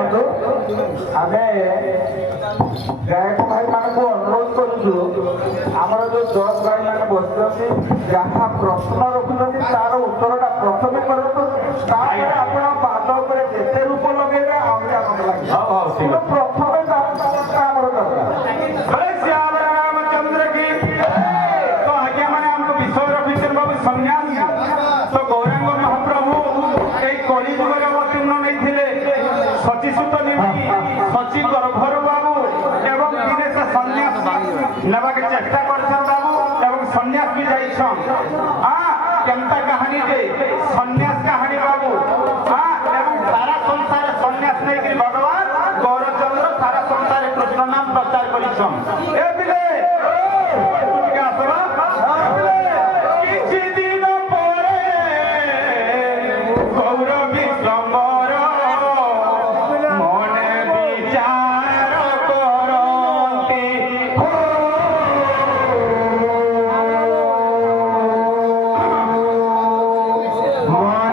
ଦେଖନ୍ତୁ ଆମେ ଗାୟକ ଭାଇମାନଙ୍କୁ ଅନୁରୋଧ କରୁଛୁ ଆମର ଯୋଉ ଜଜ୍ ଭାଇମାନେ ବସିଛନ୍ତି ଯାହା ପ୍ରଶ୍ନ ରଖୁଛନ୍ତି ତାର ଉତ୍ତରଟା ପ୍ରଥମେ କରନ୍ତୁ ତାପରେ ଆପଣ ପାଦ ଉପରେ ଯେତେ ରୂପ ଲଗେଇବେ ଆହୁରି ଆନନ୍ଦ ଲାଗିବ ପ୍ରଥମେ ଆମର ଦରକାର रामचंद्र की तो आज्ञा मैंने हमको विषय रविचंद्र बाबू सन्यासी तो गौरांग महाप्रभु एक कली जुग अवतीर्ण नहीं थे शचिसुत निमि शचि गर्भर बाबू एवं दिने से सन्यास नेबा के चेष्टा करछन बाबू एवं सन्यास भी जाइछन केमता कहानी टे सन्यास कहानी बाबू एवं सारा संसार सन्यास नहीं कि भगवान गौरचंद्र सारा संसार कृष्ण नाम प्रचार करिछन ए बिले तुमके आसवा किछि दिन परे गौरवी संबर मने विचार करंती मन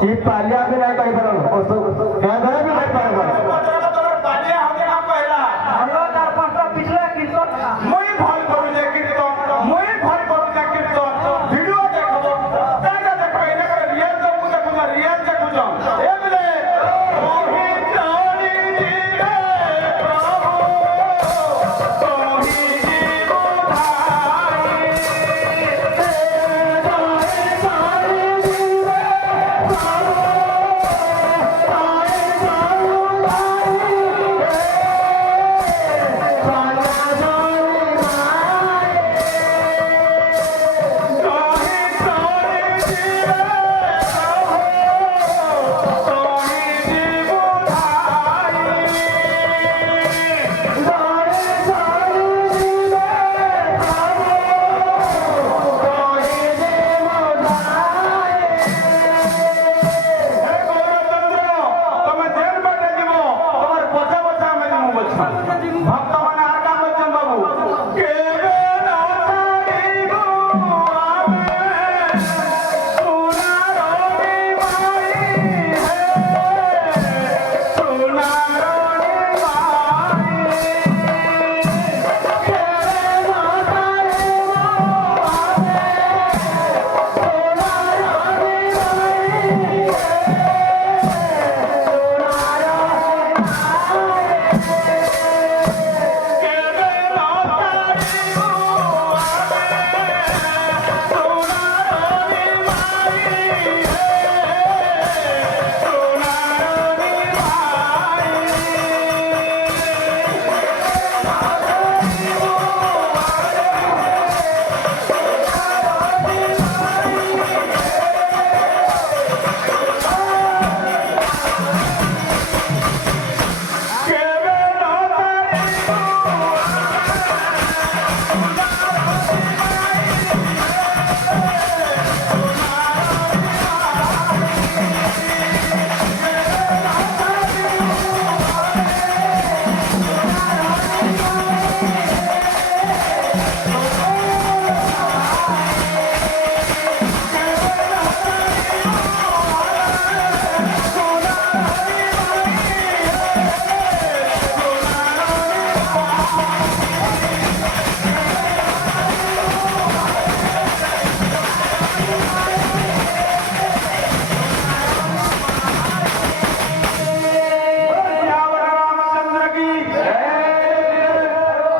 ಈ ಪಾಲ್ಯ भी नहीं कर पारो उसको गाना भी नहीं पारो মই ভাল কৰো যে কীর্তন মই ভাল কৰো যে কীর্তন ভিডিও দেখো তাজা দেখো এনে করে রিয়াজ দেখো দেখো রিয়াজ দেখো এ বলে ওহি জানি দিলে প্রভু তোহি জীব ধারি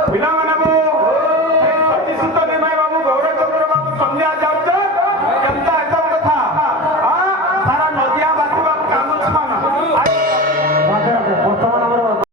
Final